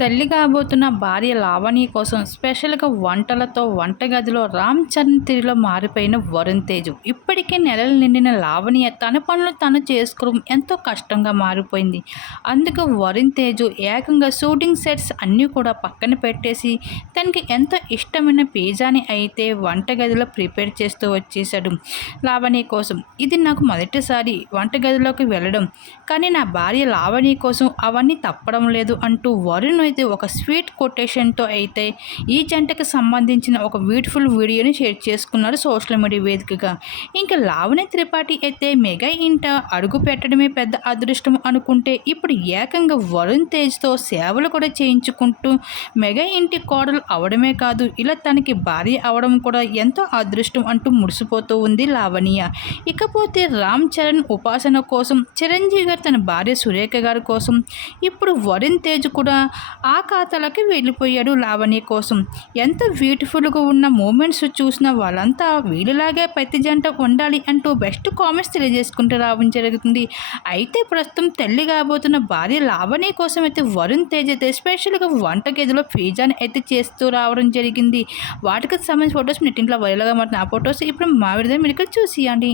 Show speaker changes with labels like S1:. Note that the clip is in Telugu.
S1: తల్లి కాబోతున్న భార్య లావణి కోసం స్పెషల్గా వంటలతో వంటగదిలో రామ్ చరణ్ తిరిలో మారిపోయిన వరుణ్ తేజు. ఇప్పటికే నెలలు నిండిన లావణ్య తన పనులు తను చేసుకోవడం ఎంతో కష్టంగా మారిపోయింది. అందుకు వరుణ్ తేజు ఏకంగా షూటింగ్ సెట్స్ అన్నీ కూడా పక్కన పెట్టేసి తనకి ఎంతో ఇష్టమైన పిజ్జాని అయితే వంటగదిలో ప్రిపేర్ చేస్తూ వచ్చేసాడు లావణి కోసం. ఇది నాకు మొదటిసారి వంటగదిలోకి వెళ్ళడం కానీ నా భార్య లావణి కోసం అవన్నీ తప్పడం లేదు అంటూ వరుణ్ అయితే ఒక స్వీట్ కొటేషన్తో అయితే ఈ జంటకు సంబంధించిన ఒక బ్యూటిఫుల్ వీడియోని షేర్ చేసుకున్నారు సోషల్ మీడియా వేదికగా. ఇంకా లావణ్య త్రిపాఠి అయితే మెగా ఇంట అడుగు పెట్టడమే పెద్ద అదృష్టం అనుకుంటే ఇప్పుడు ఏకంగా వరుణ్ తేజ్తో సేవలు కూడా చేయించుకుంటూ మెగా ఇంటి కోడలు అవడమే కాదు ఇలా తనకి భార్య అవడం కూడా ఎంతో అదృష్టం అంటూ మురిసిపోతూ ఉంది లావణ్య. ఇకపోతే రామ్ చరణ్ ఉపాసన కోసం చిరంజీవి గారు తన భార్య సురేఖ గారి కోసం ఇప్పుడు వరుణ్ తేజ్ కూడా ఆ ఖాతాలకి వెళ్ళిపోయాడు లావణ్య కోసం. ఎంత బ్యూటిఫుల్గా ఉన్న మూమెంట్స్ చూసిన వాళ్ళంతా వీళ్ళలాగే ప్రతి జంట ఉండాలి అంటూ బెస్ట్ కామెంట్స్ తెలియజేసుకుంటూ రావడం జరుగుతుంది. అయితే ప్రస్తుతం తల్లి కాబోతున్న భార్య లావణ్య కోసం అయితే వరుణ్ తేజ్ అయితే స్పెషల్గా వంటగదిలో పిజ్జాని అయితే చేస్తూ రావడం జరిగింది. వాటికి సంబంధించిన ఫొటోస్ నెట్టింట్లో వైరల్గా మారిన ఆ ఫొటోస్ ఇప్పుడు మా విడుదల మీరు ఇక్కడ చూసియండి.